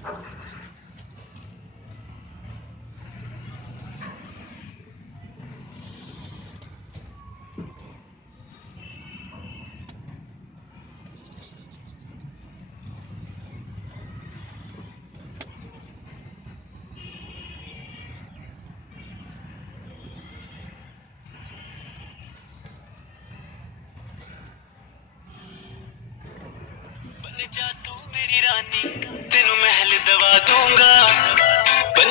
बन जा तू मेरी रानी, तेनू महल दवा दूंगा। बन